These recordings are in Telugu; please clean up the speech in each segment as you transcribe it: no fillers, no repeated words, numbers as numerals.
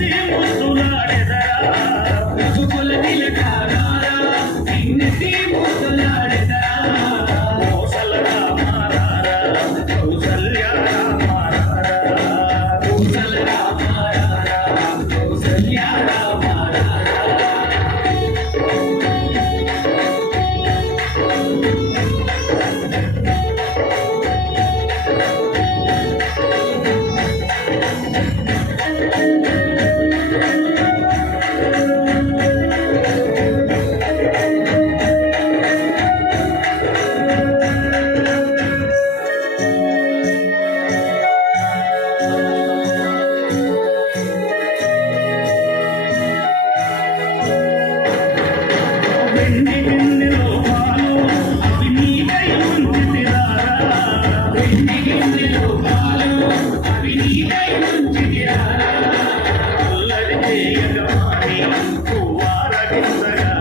నిన్నెత్తి ముద్దులాడెదరా రఘుకుల తిలకారా నిన్నెత్తి ముద్దులాడెదరా కోసల రామారారా కౌసల్య రామారారా కోసల రామారారా కౌసల్య రామారారా వెండి గిన్నెలో పాలు అవి నీకై ఉంచితిరారా వెండి గిన్నెలో పాలు అవి నీకై ఉంచితిరారా అల్లరి చేయగమాని పువ్వారగించగారా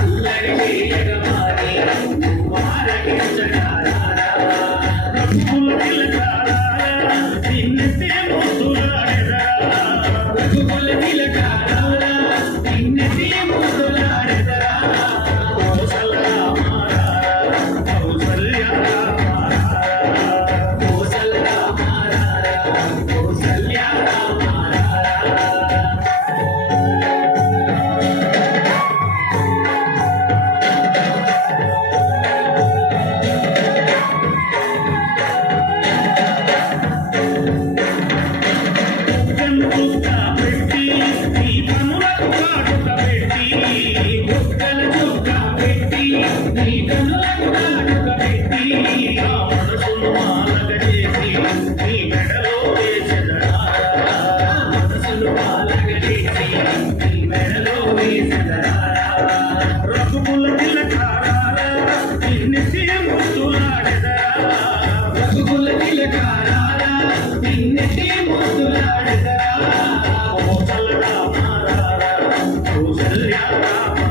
అల్లరి చేయగమాని పువ్వారగించగారా రఘుకుల తిలకారా నిన్నెత్తి ముద్దులాడెదరా రఘుకుల తిలకారా నిన్నెత్తి ముద్దులాడెదరా కోసల రామారారా కౌసల్య రామారారా కోసల రామారారా కౌసల్య రామారారా చుక్క పెట్టి నీ కనులకు కాటుక పెట్టి బుక్కల చుక్క పెట్టి నీ కనులకు కాటుక పెట్టి ఆ మనసును మాలగ చేసి నీ మెడలో వేసెదరా మనసును మాలగ చేసి నీ మెడలో వేసెదరా రఘుకుల తిలకారా నిన్నెత్తి ముద్దులాడెదరా రఘుకుల తిలకారా నిన్నెత్తి ముద్దులాడెదరా కోసల రామారారా కౌసల్య రామారారా